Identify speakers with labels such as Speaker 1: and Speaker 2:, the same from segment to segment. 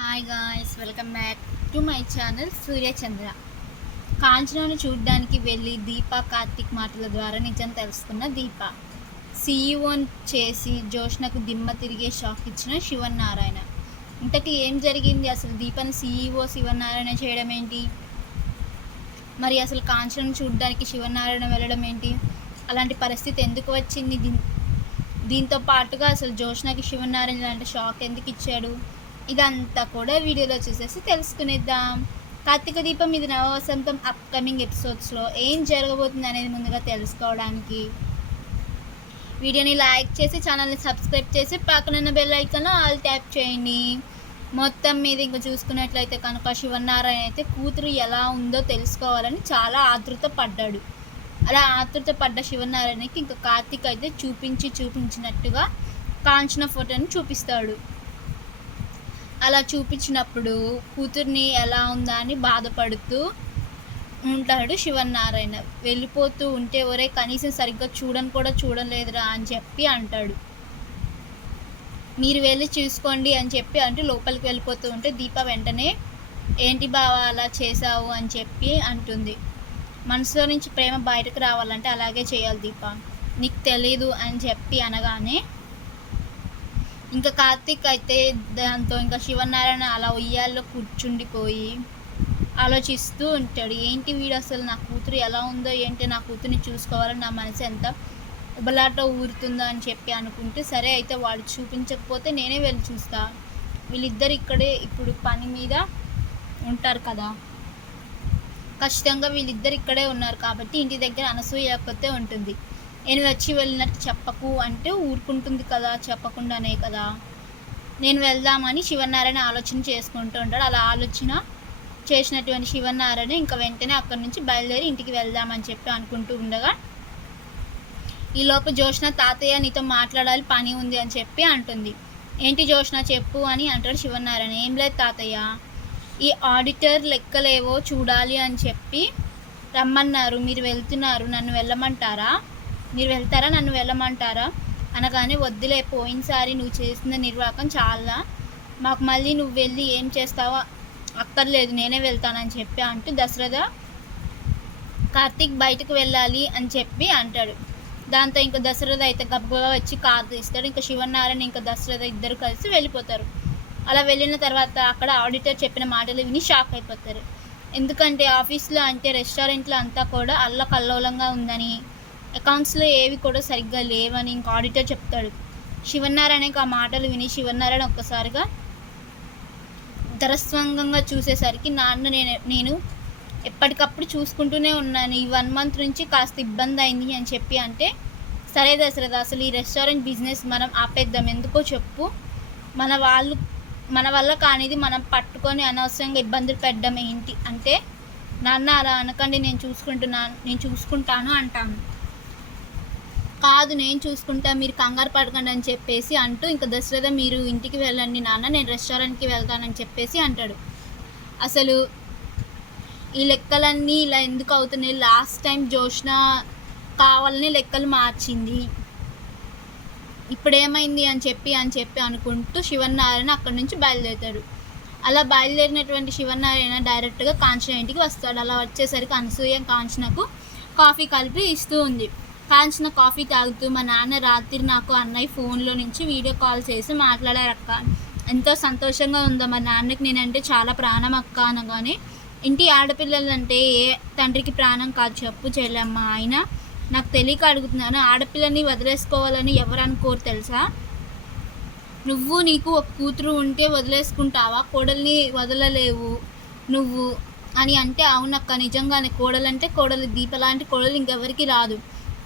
Speaker 1: Hi guys welcome back to my channel Suryachandra కాంచనాను చూడడానికి వెళ్ళి దీప కార్తిక్ మాటల ద్వారా నిజం తెలుసుకున్న దీప. సీఈఓని చేసి జోష్నకు దిమ్మ తిరిగే షాక్ ఇచ్చిన శివనారాయణ ఇంతకీ ఏం జరిగింది? అసలు దీపని సీఈఓ శివనారాయణ చేయడం ఏంటి? మరి అసలు కాంచనను చూడడానికి శివన్నారాయణ వెళ్ళడం ఏంటి? అలాంటి పరిస్థితి ఎందుకు వచ్చింది? దీన్ దీంతో పాటుగా అసలు జోష్నకి శివనారాయణ లాంటి షాక్ ఎందుకు ఇచ్చాడు? ఇదంతా కూడా వీడియోలో చూసేసి తెలుసుకునేద్దాం. కార్తీక దీపం ఇది నవవసంతం అప్కమింగ్ ఎపిసోడ్స్లో ఏం జరగబోతుంది అనేది ముందుగా తెలుసుకోవడానికి. వీడియోని లైక్ చేసి ఛానల్ని సబ్స్క్రైబ్ చేసి పక్కనున్న బెల్ ఐకాన్ ఆల్ ట్యాప్ చేయండి. మొత్తం మీద ఇంకా చూసుకున్నట్లయితే కనుక శివనారాయణ అయితే కూతురు ఎలా ఉందో తెలుసుకోవాలని చాలా ఆతృత పడ్డాడు అలా ఆతృత పడ్డ శివనారాయణకి ఇంకా కార్తీక్ అయితే చూపించి చూపించినట్టుగా కాంచన ఫోటోని చూపిస్తాడు. అలా చూపించినప్పుడు కూతుర్ని ఎలా ఉందా అని బాధపడుతూ ఉంటాడు శివనారాయణ వెళ్ళిపోతూ ఉంటే ఒరే కనీసం సరిగ్గా చూడని కూడా చూడలేదురా అని చెప్పి అంటాడు. మీరు వెళ్ళి చూసుకోండి అని చెప్పి అంటే లోపలికి వెళ్ళిపోతూ ఉంటే దీప వెంటనే ఏంటి బావా అలా చేసావు అని చెప్పి అంటుంది. మనసులో నుంచి ప్రేమ బయటకు రావాలంటే అలాగే చేయాలి దీప. నీకు తెలీదు అని చెప్పి అనగానే ఇంకా కార్తీక్ అయితే దాంతో ఇంకా శివనారాయణ అలా ఉయ్యాల్లో కూర్చుండిపోయి ఆలోచిస్తూ ఉంటాడు ఏంటి వీడు అసలు? నా కూతురు ఎలా ఉందో ఏంటి? నా కూతుర్ని చూసుకోవాలని నా మనసు ఎంత ఉబలాట ఊరుతుందో అని చెప్పి అనుకుంటే సరే అయితే వాడు చూపించకపోతే నేనే వెళ్ళి చూస్తా. వీళ్ళిద్దరు ఇక్కడే ఇప్పుడు పని మీద ఉంటారు కదా. ఖచ్చితంగా వీళ్ళిద్దరు ఇక్కడే ఉన్నారు కాబట్టి ఇంటి దగ్గర అనసూయకపోతే ఉంటుంది. నేను వచ్చి వెళ్ళినట్టు చెప్పకు అంటే ఊరుకుంటుంది కదా చెప్పకుండానే కదా. నేను వెళ్దామని శివనారాయణ ఆలోచన చేసుకుంటూ ఉంటాడు. అలా ఆలోచన చేసినటువంటి శివనారాయణ ఇంకా వెంటనే అక్కడి నుంచి బయలుదేరి ఇంటికి వెళ్దామని చెప్పి అనుకుంటూ ఉండగా ఈలోపు జోష్న తాతయ్య నీతో మాట్లాడాలి పని ఉంది అని చెప్పి అంటుంది. ఏంటి జోష్న చెప్పు అని అంటాడు శివనారాయణ. ఏం లేదు తాతయ్య. ఈ ఆడిటర్ లెక్కలేవో చూడాలి అని చెప్పి రమ్మన్నారు. మీరు వెళ్తున్నారు. నన్ను వెళ్ళమంటారా? మీరు వెళ్తారా? నన్ను వెళ్ళమంటారా? అనగానే వద్దులే పోయినసారి నువ్వు చేసిన నిర్వాహకం చాలా. మాకు మళ్ళీ నువ్వు వెళ్ళి ఏం చేస్తావో అక్కర్లేదు నేనే వెళ్తానని చెప్పి అంటూ దశరథ కార్తీక్ బయటకు వెళ్ళాలి అని చెప్పి అంటాడు. దాంతో ఇంకా దశరథ అయితే గబగబా వచ్చి కారు తీస్తాడు. ఇంకా శివనారాయణ ఇంకా దశరథ ఇద్దరు కలిసి వెళ్ళిపోతారు. అలా వెళ్ళిన తర్వాత అక్కడ ఆడిటర్ చెప్పిన మాటలు విని షాక్ అయిపోతారు. ఎందుకంటే ఆఫీస్లో అంటే రెస్టారెంట్లో అంతా కూడా అల్లకల్లోలంగా ఉందని అకౌంట్స్లో ఏవి కూడా సరిగ్గా లేవని ఇంకా ఆడిటర్ చెప్తాడు. శివనారాయణకి ఆ మాటలు విని శివనారాయణ ఒక్కసారిగా ధరస్వంగంగా చూసేసరికి నాన్న నేను నేను ఎప్పటికప్పుడు చూసుకుంటూనే ఉన్నాను. ఈ వన్ మంత్ నుంచి కాస్త ఇబ్బంది అయింది అని చెప్పి అంటే సరే దశరథ అసలు ఈ రెస్టారెంట్ బిజినెస్ మనం ఆపేద్దాం. ఎందుకో చెప్పు. మన వాళ్ళు మన వల్ల కానిది మనం పట్టుకొని అనవసరంగా ఇబ్బందులు పెట్టడం ఏంటి? అంటే నాన్న అలా అనకండి. నేను చూసుకుంటున్నాను నేను చూసుకుంటాను అంటాను. కాదు నేను చూసుకుంటా మీరు కంగారు పడకండి అని చెప్పేసి అంటూ ఇంకా దశరథ మీరు ఇంటికి వెళ్ళండి నాన్న నేను రెస్టారెంట్కి వెళ్తానని చెప్పేసి అంటాడు. అసలు ఈ లెక్కలన్నీ ఇలా ఎందుకు అవుతున్నాయి? లాస్ట్ టైం జోష్న కావాలని లెక్కలు మార్చింది. ఇప్పుడేమైంది అని చెప్పి అని చెప్పి అనుకుంటూ శివనారాయణ అక్కడి నుంచి బయలుదేరుతాడు. అలా బయలుదేరినటువంటి శివనారాయణ డైరెక్ట్గా కాంచన ఇంటికి వస్తాడు. అలా వచ్చేసరికి అనసూయ కాంచనకు కాఫీ కలిపి ఇస్తూ ఉంది. కాల్చిన కాఫీ తాగుతూ మా నాన్న రాత్రి నాకు అన్నయ్య ఫోన్లో నుంచి వీడియో కాల్ చేసి మాట్లాడారక్క ఎంతో సంతోషంగా ఉందో మా నాన్నకి నేనంటే చాలా ప్రాణం అక్క అనగానే ఇంటి ఆడపిల్లలంటే ఏ తండ్రికి ప్రాణం కాదు చెప్పు చెల్లెమ్మ ఆయన నాకు తెలియక అడుగుతున్నాను ఆడపిల్లని వదిలేసుకోవాలని ఎవరు అనుకోరు తెలుసా? నువ్వు నీకు ఒక కూతురు ఉంటే వదిలేసుకుంటావా? కోడల్ని వదలలేవు నువ్వు అని అంటే అవునక్క నిజంగానే కోడలంటే కోడలు దీపలాంటి కోడలు ఇంకెవరికి రాదు.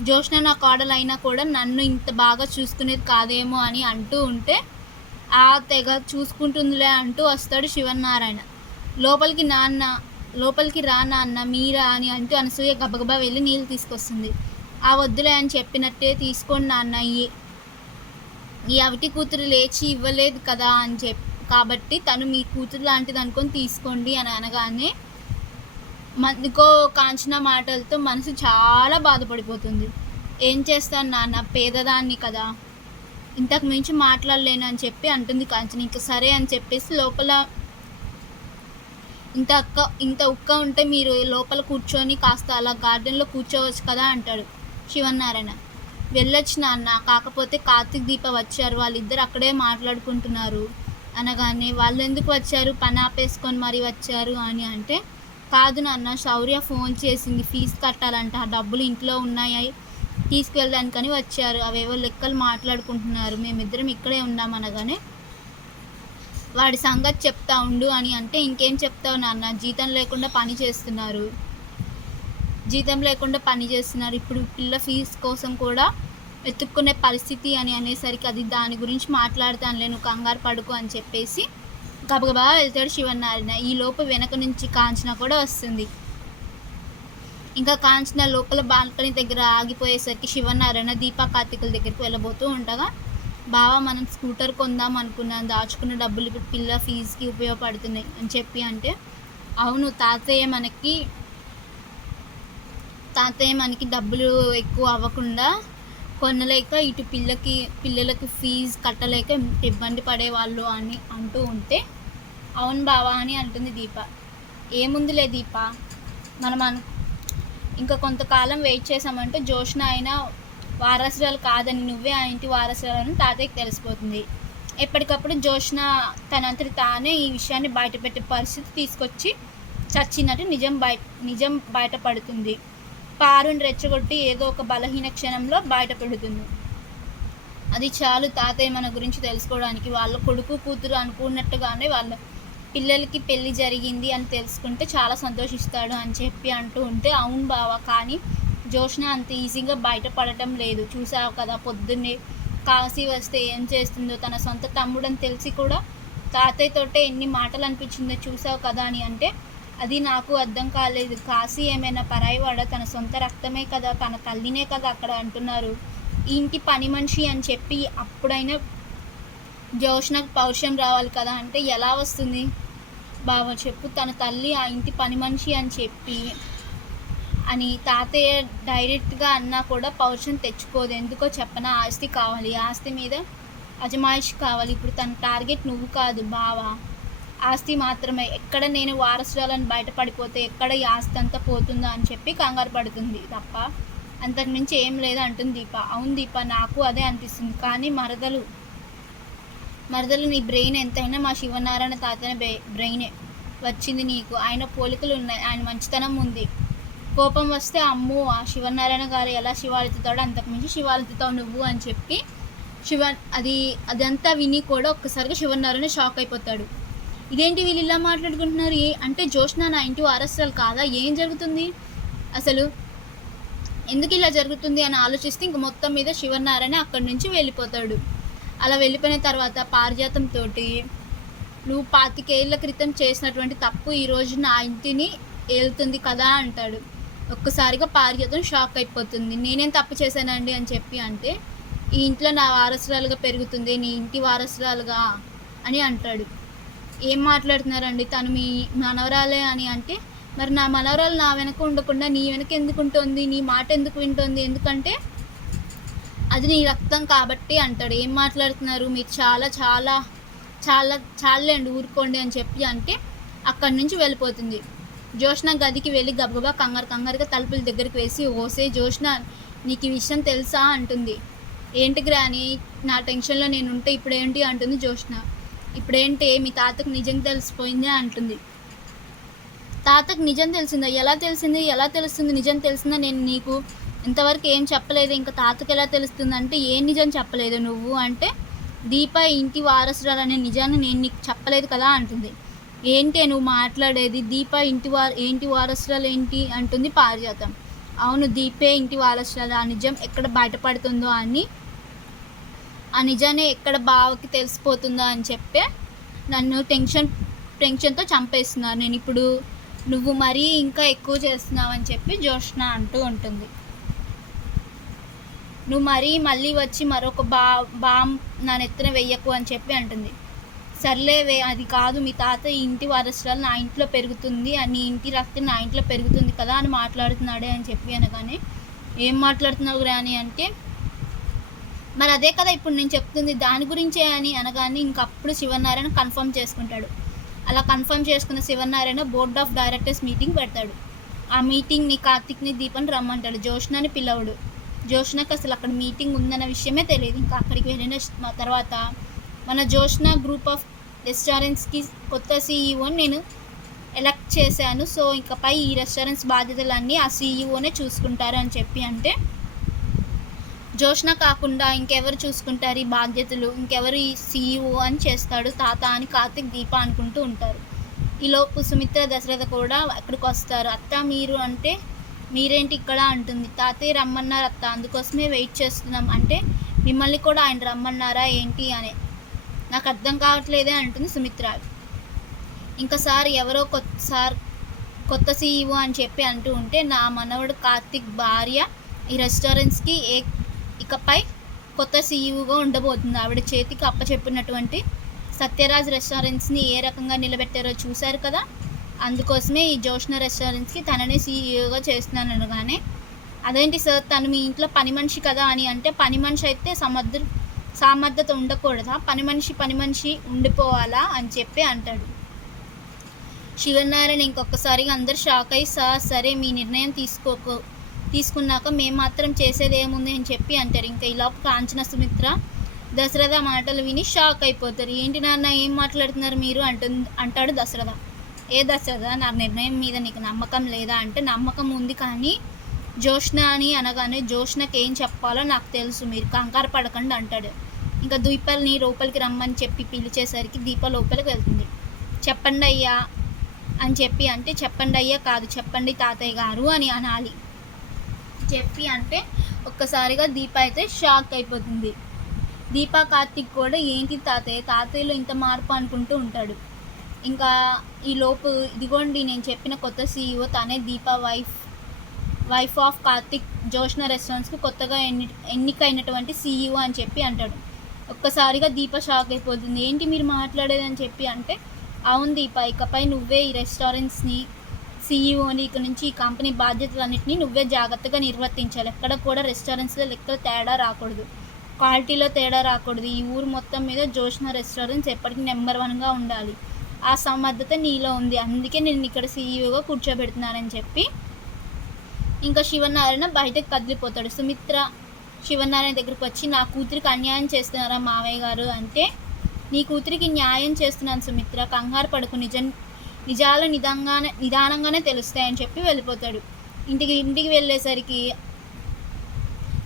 Speaker 1: జోష్న నా కోడలు అయినా కూడా నన్ను ఇంత బాగా చూసుకునేది కాదేమో అని అంటూ ఉంటే ఆ తెగ చూసుకుంటుందిలే అంటూ వస్తాడు శివనారాయణ లోపలికి నాన్న లోపలికి రా నాన్న మీరా అని అంటూ అనసూయ గబగబా వెళ్ళి నీళ్ళు తీసుకొస్తుంది. ఆ వద్దులే అని చెప్పినట్టే తీసుకోండి నాన్న ఈ ఈ అవిటి కూతురు లేచి ఇవ్వలేదు కదా అని చెప్పి కాబట్టి తను మీ కూతురు లాంటిది అనుకొని తీసుకోండి అని అనగానే మనకో కాంచిన మాటలతో మనసు చాలా బాధపడిపోతుంది. ఏం చేస్తాను నాన్న? పేదదాన్ని కదా. ఇంతకు మించి మాట్లాడలేను అని చెప్పి అంటుంది కాంచన. ఇంకా సరే అని చెప్పేసి లోపల ఇంత అక్క ఇంత ఉక్క ఉంటే మీరు లోపల కూర్చొని కాస్త అలా గార్డెన్లో కూర్చోవచ్చు కదా అంటాడు శివనారాయణ. వెళ్ళొచ్చు నాన్న. కాకపోతే కార్తీక్ దీప వచ్చారు. వాళ్ళిద్దరు అక్కడే మాట్లాడుకుంటున్నారు. అనగానే వాళ్ళు ఎందుకు వచ్చారు? పని ఆపేసుకొని మరి వచ్చారు? అని అంటే కాదు నాన్న శౌర్య ఫోన్ చేసింది. ఫీజు కట్టాలంట. ఆ డబ్బులు ఇంట్లో ఉన్నాయి? తీసుకెళ్ళడానికని వచ్చారు. అవేవో లెక్కలు మాట్లాడుకుంటున్నారు. మేమిద్దరం ఇక్కడే ఉన్నాం అనగానే వాడి సంగతి చెప్తా ఉండు అని అంటే ఇంకేం చెప్తావు నాన్న? జీతం లేకుండా పని చేస్తున్నారు. జీతం లేకుండా పని చేస్తున్నారు. ఇప్పుడు పిల్ల ఫీజు కోసం కూడా వెతుక్కునే పరిస్థితి అని అనేసరికి అది దాని గురించి మాట్లాడతానులే. నువ్వు కంగారు పడుకో అని చెప్పేసి గబగబా వెళ్తాడు శివనారాయణ ఈ లోపు వెనక నుంచి కాంచన కూడా వస్తుంది. ఇంకా కాంచన లోపల బాల్కనీ దగ్గర ఆగిపోయేసరికి శివనారాయణ దీపా కార్తికుల దగ్గరికి వెళ్ళబోతూ ఉండగా బావా మనం స్కూటర్ కొందాం అనుకున్నాం దాచుకున్న డబ్బులు ఇప్పుడు పిల్ల ఫీజుకి ఉపయోగపడుతున్నాయి అని చెప్పి అంటే అవును తాతయ్య మనకి తాతయ్య మనకి డబ్బులు ఎక్కువ అవ్వకుండా కొనలేక ఇటు పిల్లకి పిల్లలకి ఫీజు కట్టలేక ఇబ్బంది పడేవాళ్ళు అని అంటూ ఉంటే అవును బావా అని అంటుంది దీప. ఏముందిలే దీప? మనం అను ఇంకా కొంతకాలం వెయిట్ చేసామంటే జోష్న అయినా వారసురాలు కాదని నువ్వే ఆ ఇంటి వారసురాలని తాతయ్యకి తెలిసిపోతుంది. ఎప్పటికప్పుడు జోష్న తనంతటి తానే ఈ విషయాన్ని బయటపెట్టే పరిస్థితి తీసుకొచ్చి చచ్చినట్టు నిజం బయట నిజం బయటపడుతుంది. పారుని రెచ్చగొట్టి ఏదో ఒక బలహీన క్షణంలో బయటపెడుతుంది. అది చాలు తాతయ్య మన గురించి తెలుసుకోవడానికి. వాళ్ళ కొడుకు కూతురు అనుకున్నట్టుగానే వాళ్ళ పిల్లలకి పెళ్ళి జరిగింది అని తెలుసుకుంటే చాలా సంతోషిస్తాడు అని చెప్పి అంటూ ఉంటే అవును బావా కానీ జోష్న అంత ఈజీగా బయటపడటం లేదు. చూసావు కదా పొద్దున్నే కాశీ వస్తే ఏం చేస్తుందో తన సొంత తమ్ముడని తెలిసి కూడా తాతయ్యతోటే ఎన్ని మాటలు అనిపించిందో చూసావు కదా అని అంటే అది నాకు అర్థం కాలేదు. కాశీ ఏమైనా పరాయివాడ తన సొంత రక్తమే కదా తన తల్లినే కదా అక్కడ అంటున్నారు. ఇంటి పని మనిషి అని చెప్పి అప్పుడైనా జోష్నకు పౌరుషం రావాలి కదా అంటే ఎలా వస్తుంది? బావ చెప్పు తన తల్లి ఆ ఇంటి పని మనిషి అని చెప్పి అని తాతయ్య డైరెక్ట్గా అన్నా కూడా పౌరుషం తెచ్చుకోదు. ఎందుకో చెప్పనా? ఆస్తి కావాలి. ఆస్తి మీద అజమాయిషి కావాలి. ఇప్పుడు తన టార్గెట్ నువ్వు కాదు బావా. ఆస్తి మాత్రమే. ఎక్కడ నేను వారసురాలని బయటపడిపోతే ఎక్కడ ఈ ఆస్తి అంతా పోతుందో అని చెప్పి కంగారు పడుతుంది తప్ప. అంతకుమించి ఏం లేదు అంటుంది దీప. అవును దీప నాకు అదే అనిపిస్తుంది. కానీ మరదలు మరదలు నీ బ్రెయిన్ ఎంతైనా మా శివనారాయణ తాతని బ్రె బ్రెయినే వచ్చింది నీకు. ఆయన పోలికలు ఉన్నాయి. ఆయన మంచితనం ఉంది. కోపం వస్తే అమ్మో ఆ శివనారాయణ గారు ఎలా శివాలెత్తుతాడో అంతకుమించి శివాలెత్తుతావు నువ్వు అని చెప్పి శివ అది అదంతా విని కూడా ఒక్కసారిగా శివనారాయణ షాక్ అయిపోతాడు. ఇదేంటి వీళ్ళు ఇలా మాట్లాడుకుంటున్నారు? ఏ అంటే జోష్నా నా ఇంటి వారసురాలు కాదా? ఏం జరుగుతుంది? అసలు ఎందుకు ఇలా జరుగుతుంది అని ఆలోచిస్తే ఇంక మొత్తం మీద శివనారాయణ అక్కడి నుంచి వెళ్ళిపోతాడు. అలా వెళ్ళిపోయిన తర్వాత పారిజాతంతో నువ్వు పాతికేళ్ళ క్రితం చేసినటువంటి తప్పు ఈరోజు నా ఇంటిని ఏలుతుంది కదా అంటాడు. ఒక్కసారిగా పారిజాతం షాక్ అయిపోతుంది. నేనేం తప్పు చేశానండి అని చెప్పి అంటే ఈ ఇంట్లో నా వారసురాలుగా పెరుగుతుంది నీ ఇంటి వారసురాలుగా అని అంటాడు. ఏం మాట్లాడుతున్నారండి? తను మీ మనవరాలే అని అంటే మరి నా మనవరాలు నా వెనక ఉండకుండా నీ వెనక ఎందుకు ఉంటుంది? నీ మాట ఎందుకు వింటుంది? ఎందుకంటే అది నీ రక్తం కాబట్టి అంటాడు. ఏం మాట్లాడుతున్నారు? మీరు చాలా చాలా చాలా చాలండి ఊరుకోండి అని చెప్పి అంటే అక్కడి నుంచి వెళ్ళిపోతుంది. జోష్న గదికి వెళ్ళి గబగబా కంగారు కంగారుగా తలుపుల దగ్గరికి వేసి ఓసే జోష్న నీకు ఈ విషయం తెలుసా? అంటుంది. ఏంటి గ్రాని? నా టెన్షన్లో నేను ఉంటే ఇప్పుడేంటి? అంటుంది జోష్న ఇప్పుడేంటి? మీ తాతకు నిజం తెలిసిపోయింది అంటుంది. తాతకు నిజం తెలిసిందా? ఎలా తెలిసింది? ఎలా తెలుస్తుంది? నిజం తెలిసిందా? నేను నీకు ఇంతవరకు ఏం చెప్పలేదు. ఇంకా తాతకు ఎలా తెలుస్తుంది అంటే ఏం నిజం చెప్పలేదు నువ్వు? అంటే దీప ఇంటి వారసురాలు అనే నిజాన్ని నేను నీకు చెప్పలేదు కదా అంటుంది. ఏంటి? నువ్వు మాట్లాడేది దీప ఇంటి వార ఏంటి వారసురాలు ఏంటి అంటుంది పారిజాతం. అవును దీపే ఇంటి వారసురాలు. ఆ నిజం ఎక్కడ బయటపడుతుందో అని ఆ నిజాన్ని ఎక్కడ బావకి తెలిసిపోతుందా అని చెప్పే నన్ను టెన్షన్ టెన్షన్తో చంపేస్తున్నారు. నేను ఇప్పుడు నువ్వు మరీ ఇంకా ఎక్కువ చేస్తున్నావు అని చెప్పి జోష్న అంటూ ఉంటుంది. నువ్వు మరీ మళ్ళీ వచ్చి మరొక బా బామ్ నా నెత్తిన వెయ్యకు అని చెప్పి అంటుంది. సర్లే వే అది కాదు మీ తాత ఇంటి వారసురాలు నా ఇంట్లో పెరుగుతుంది అని ఇంటి రక్తం నా ఇంట్లో పెరుగుతుంది కదా అని మాట్లాడుతున్నాడే అని చెప్పి అనగానే ఏం మాట్లాడుతున్నావు రాని అంటే మరి అదే కదా ఇప్పుడు నేను చెప్తుంది దాని గురించే అని అనగానే ఇంకప్పుడు శివనారాయణ కన్ఫర్మ్ చేసుకుంటాడు. అలా కన్ఫర్మ్ చేసుకున్న Sivanarayana board of directors meeting పెడతాడు. ఆ మీటింగ్ని కార్తిక్ని దీపని రమ్మంటాడు. జోష్నని పిలవడు. జోష్నకి అసలు అక్కడ మీటింగ్ ఉందన్న విషయమే తెలియదు. ఇంకా అక్కడికి వెళ్ళిన తర్వాత మన జోష్న గ్రూప్ ఆఫ్ రెస్టారెంట్స్కి కొత్త సీఈఓని నేను ఎలక్ట్ చేశాను. సో ఇకపై ఈ రెస్టారెంట్స్ బాధ్యతలన్నీ ఆ సీఈఓనే చూసుకుంటారు అని చెప్పి అంటే జోష్న కాకుండా ఇంకెవరు చూసుకుంటారు? ఈ బాధ్యతలు ఇంకెవరు ఈ సీఈఓ అని చేస్తాడు? తాత అని కార్తిక్ దీప అనుకుంటూ ఉంటారు. ఈలోపు సుమిత్ర దశరథ కూడా అక్కడికి వస్తారు. అత్త మీరు అంటే మీరేంటి ఇక్కడ? అంటుంది. తాతయ్య రమ్మన్నారు అత్త. అందుకోసమే వెయిట్ చేస్తున్నాం. అంటే మిమ్మల్ని కూడా ఆయన రమ్మన్నారా? ఏంటి? అని. నాకు అర్థం కావట్లేదే అంటుంది సుమిత్ర. ఇంకా సార్ ఎవరో కొత్త సార్ కొత్త సీఈఓ అని చెప్పి అంటూ ఉంటే నా మనవడు కార్తిక్ భార్య ఈ రెస్టారెంట్స్కి ఏ ఇకపై కొత్త సీఈఓగా ఉండబోతుంది. ఆవిడ చేతికి అప్పచెప్పినటువంటి సత్యరాజ్ రెస్టారెంట్స్ని ఏ రకంగా నిలబెట్టారో చూశారు కదా? అందుకోసమే ఈ జోష్ణ రెస్టారెంట్స్కి తననే సీఈఓగా చేస్తున్నాను అనగానే అదేంటి సార్ తను మీ ఇంట్లో పని మనిషి కదా అని అంటే పని మనిషి అయితే సమర్థ సామర్థ్యత ఉండకూడదా? పని మనిషి పని మనిషి ఉండిపోవాలా? అని చెప్పి అంటాడు. శివనారాయణ ఇంకొకసారిగా అందరు షాక్ అయ్యి సార్ సరే మీ నిర్ణయం తీసుకోకు. తీసుకున్నాక మేము మాత్రం చేసేది ఏముంది అని చెప్పి అంటారు. ఇంకా ఇలా కాంచన సుమిత్ర దశరథ మాటలు విని షాక్ అయిపోతారు. ఏంటి నాన్న ఏం మాట్లాడుతున్నారు మీరు? అంటుంది అంటాడు దశరథ. ఏ దశరథ నా నిర్ణయం మీద నీకు నమ్మకం లేదా? అంటే నమ్మకం ఉంది కానీ జోష్ణ అని అనగానే జోష్ణకి ఏం చెప్పాలో నాకు తెలుసు మీరు కంగారు పడకండి అంటాడు. ఇంకా దీపాలని లోపలికి రమ్మని చెప్పి పిలిచేసరికి దీప లోపలికి వెళ్తుంది. చెప్పండి అయ్యా అని చెప్పి అంటే చెప్పండి అయ్యా కాదు చెప్పండి తాతయ్య గారు అని అనాలి. చెప్పి అంటే ఒక్కసారిగా దీప అయితే షాక్ అయిపోతుంది. దీపా కార్తిక్ కూడా ఏంటి తాతయ్య? తాతయ్యలో ఇంత మార్పు అనుకుంటూ ఉంటాడు. ఇంకా ఈ లోపు ఇదిగోండి నేను చెప్పిన కొత్త సీఈఓ తనే Deepa wife wife of Karthik Jyotsna రెస్టారెంట్స్కి కొత్తగా ఎన్ని ఎన్నికైనటువంటి సీఈఓ అని చెప్పి అంటాడు. ఒక్కసారిగా దీప షాక్ అయిపోతుంది. ఏంటి మీరు మాట్లాడేది అని చెప్పి అంటే అవును దీప ఇకపై నువ్వే ఈ రెస్టారెంట్స్ని సీఈఓని ఇక్కడ నుంచి ఈ కంపెనీ బాధ్యతలన్నింటినీ నువ్వే జాగ్రత్తగా నిర్వర్తించాలి. ఎక్కడ కూడా రెస్టారెంట్స్లో లెక్కలు తేడా రాకూడదు. క్వాలిటీలో తేడా రాకూడదు. ఈ ఊరు మొత్తం మీద జోష్న రెస్టారెంట్స్ ఎప్పటికీ నెంబర్ వన్గా ఉండాలి. ఆ సమర్థత నీలో ఉంది. అందుకే నేను ఇక్కడ సీఈఓగా కూర్చోబెడుతున్నానని చెప్పి ఇంకా శివనారాయణ బయటకు కదిలిపోతాడు. సుమిత్ర శివనారాయణ దగ్గరికి వచ్చి నా కూతురికి అన్యాయం చేస్తున్నారా మావయ్య గారు? అంటే నీ కూతురికి న్యాయం చేస్తున్నాను సుమిత్ర. కంగారు పడుకు. నిజం నిజాలు నిదంగానే నిదానంగానే తెలుస్తాయని చెప్పి వెళ్ళిపోతాడు. ఇంటికి ఇంటికి వెళ్ళేసరికి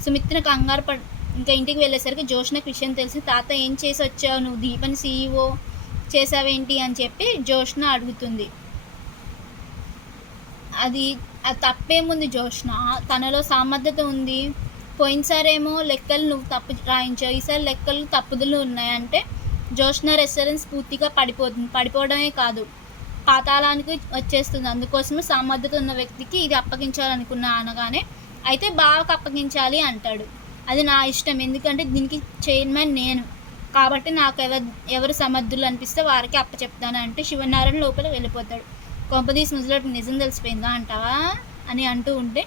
Speaker 1: సుమిత్ర కంగారు పడ్ ఇంకా ఇంటికి వెళ్ళేసరికి జోష్నకు విషయం తెలిసి తాత ఏం చేసి వచ్చావు? నువ్వు దీపని సీఈఓ చేసావేంటి? అని చెప్పి జోష్న అడుగుతుంది. అది అది తప్పేముంది జోష్న? తనలో సామర్థ్యత ఉంది. పోయినసారేమో లెక్కలు నువ్వు తప్పు రాయించావు. ఈసారి లెక్కలు తప్పుదలు ఉన్నాయంటే జోష్న రెస్టారెంట్స్ పూర్తిగా పడిపోతుంది పడిపోవడమే కాదు. పాతాళానికి వచ్చేస్తుంది. అందుకోసమే సామర్థ్యత ఉన్న వ్యక్తికి ఇది అప్పగించాలనుకున్నా అనగానే అయితే బావకు అప్పగించాలి అంటాడు. అది నా ఇష్టం. ఎందుకంటే దీనికి చైర్మన్ నేను. కాబట్టి నాకు ఎవరు ఎవరు సమర్థులు అనిపిస్తే వారికి అప్పచెప్తాను అంటే శివనారాయణ లోపల వెళ్ళిపోతాడు. కొంపదీసి ముసలోటి నిజం తెలిసిపోయిందా అంటావా అని అంటూ ఉంటే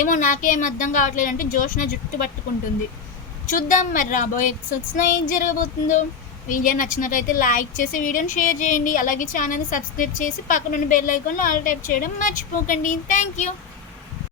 Speaker 1: ఏమో నాకేం అర్థం కావట్లేదంటే జోష్న జుట్టు పట్టుకుంటుంది. చూద్దాం మరి రాబోయే. ఎపిసోడ్స్లో ఏం జరగబోతుందో? వీడియో నచ్చినట్లయితే లైక్ చేసి వీడియోని షేర్ చేయండి. అలాగే ఛానల్ని సబ్స్క్రైబ్ చేసి పక్కనున్న బెల్ ఐకాన్లో ఆల్ టైప్ చేయడం మర్చిపోకండి. Thank you